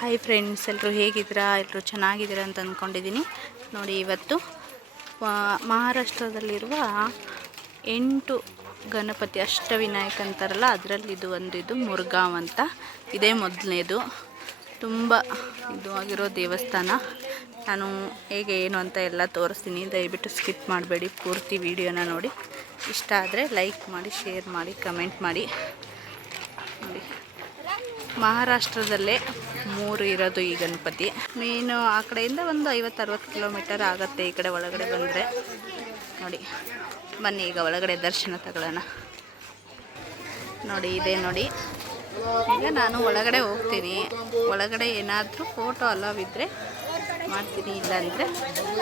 Hi friends ಎಲ್ಲರೂ ಹೇಗಿದ್ದೀರಾ? ಎಲ್ಲರೂ ಚೆನ್ನಾಗಿದ್ದೀರಾ ಅಂತ ಅಂದ್ಕೊಂಡಿದ್ದೀನಿ. ನೋಡಿ, ಇವತ್ತು ಮಹಾರಾಷ್ಟ್ರದಲ್ಲಿರುವ ಎಂಟು ಗಣಪತಿ ಅಷ್ಟವಿನಾಯಕ ಅಂತಾರಲ್ಲ ಅದರಲ್ಲಿ ಇದು ಒಂದು ಇದು ಮುರ್ಗಾಂವ್ ಅಂತ. ಇದೇ ಮೊದಲನೇದು. ತುಂಬ ಇದು ಆಗಿರೋ ದೇವಸ್ಥಾನ. ನಾನು ಹೇಗೆ ಏನು ಅಂತ ಎಲ್ಲ ತೋರಿಸ್ತೀನಿ. ದಯವಿಟ್ಟು ಸ್ಕಿಪ್ ಮಾಡಬೇಡಿ. ಪೂರ್ತಿ ವಿಡಿಯೋನ ನೋಡಿ. ಇಷ್ಟ ಆದರೆ ಲೈಕ್ ಮಾಡಿ, ಶೇರ್ ಮಾಡಿ, ಕಮೆಂಟ್ ಮಾಡಿ. ನೋಡಿ. ಮಹಾರಾಷ್ಟ್ರದಲ್ಲೇ ಮೂರು ಇರೋದು ಈ ಗಣಪತಿ. ಮೇನು ಆ ಕಡೆಯಿಂದ ಒಂದು ಐವತ್ತು ಅರವತ್ತು ಕಿಲೋಮೀಟರ್ ಆಗುತ್ತೆ ಈ ಕಡೆ ಒಳಗಡೆ ಬಂದರೆ. ನೋಡಿ, ಬನ್ನಿ ಈಗ ಒಳಗಡೆ ದರ್ಶನ ತಗೊಳ್ಳೋಣ. ನೋಡಿ, ಇದೆ ನೋಡಿ. ಈಗ ನಾನು ಒಳಗಡೆ ಹೋಗ್ತೀನಿ. ಒಳಗಡೆ ಏನಾದರೂ ಫೋಟೋ ಅಲವ್ ಇದ್ದರೆ ಮಾಡ್ತೀನಿ, ಇಲ್ಲಾಂದರೆ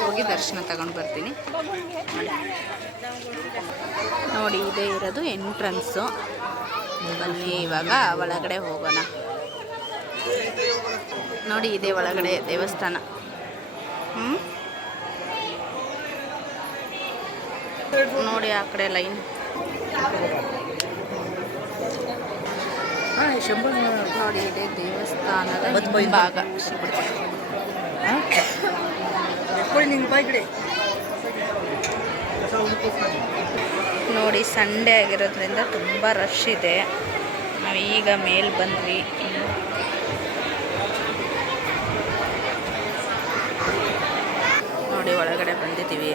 ಹೋಗಿ ದರ್ಶನ ತಗೊಂಡು ಬರ್ತೀನಿ. ನೋಡಿ, ಇದೇ ಇರೋದು ಎಂಟ್ರನ್ಸು ಬನ್ನಿ, ಇವಾಗ ಒಳಗಡೆ ಹೋಗೋಣ. ನೋಡಿ ಇದೆ ಒಳಗಡೆ ದೇವಸ್ಥಾನ? ನೋಡಿ ಆ ಕಡೆ ಲೈನ್. ನೋಡಿ ಇದೆ ದೇವಸ್ಥಾನದ ಭಾಗ ನೋಡಿ ಸಂಡೇ ಆಗಿರೋದ್ರಿಂದ ತುಂಬ ರಶ್ ಇದೆ. ನಾವು ಈಗ ಮೇಲ್ ಬಂದ್ವಿ ನೋಡಿ ಒಳಗಡೆ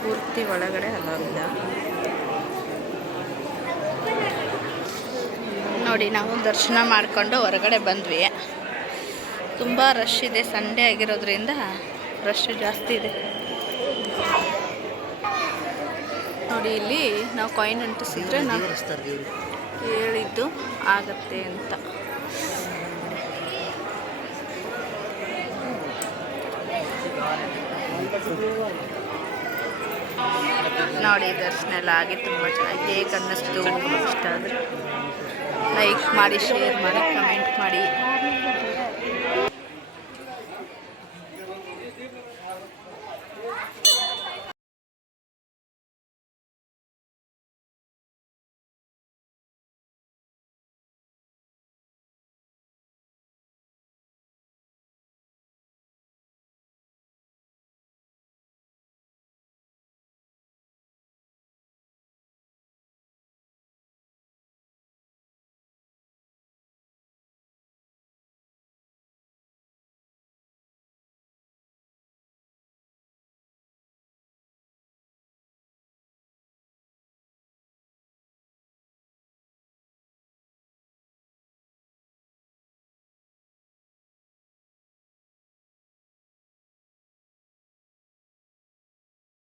ಪೂರ್ತಿ ಒಳಗಡೆ ಅಲ್ಲಾಗಿಲ್ಲ. ನೋಡಿ, ನಾವು ದರ್ಶನ ಮಾಡಿಕೊಂಡು ಹೊರಗಡೆ ಬಂದ್ವಿ. ತುಂಬ ರಶ್ ಇದೆ. ಸಂಡೇ ಆಗಿರೋದ್ರಿಂದ ರಶ್ ಜಾಸ್ತಿ ಇದೆ. ನೋಡಿ, ಇಲ್ಲಿ ನಾವು ಕಾಯಿನ್ ಅಂಟಿಸಿದ್ರೆ ನಾವು ಹೇಳಿದ್ದು ಆಗತ್ತೆ ಅಂತ. ನೋಡಿ, ದರ್ಶನ ಎಲ್ಲ ಆಗಿ ತುಂಬ ಚೆನ್ನಾಗಿ, ಹೇಗೆ ಅನ್ನಿಸ್ತು? ಇಷ್ಟ ಆದರೆ ಲೈಕ್ ಮಾಡಿ ಶೇರ್ ಮಾಡಿ ಕಮೆಂಟ್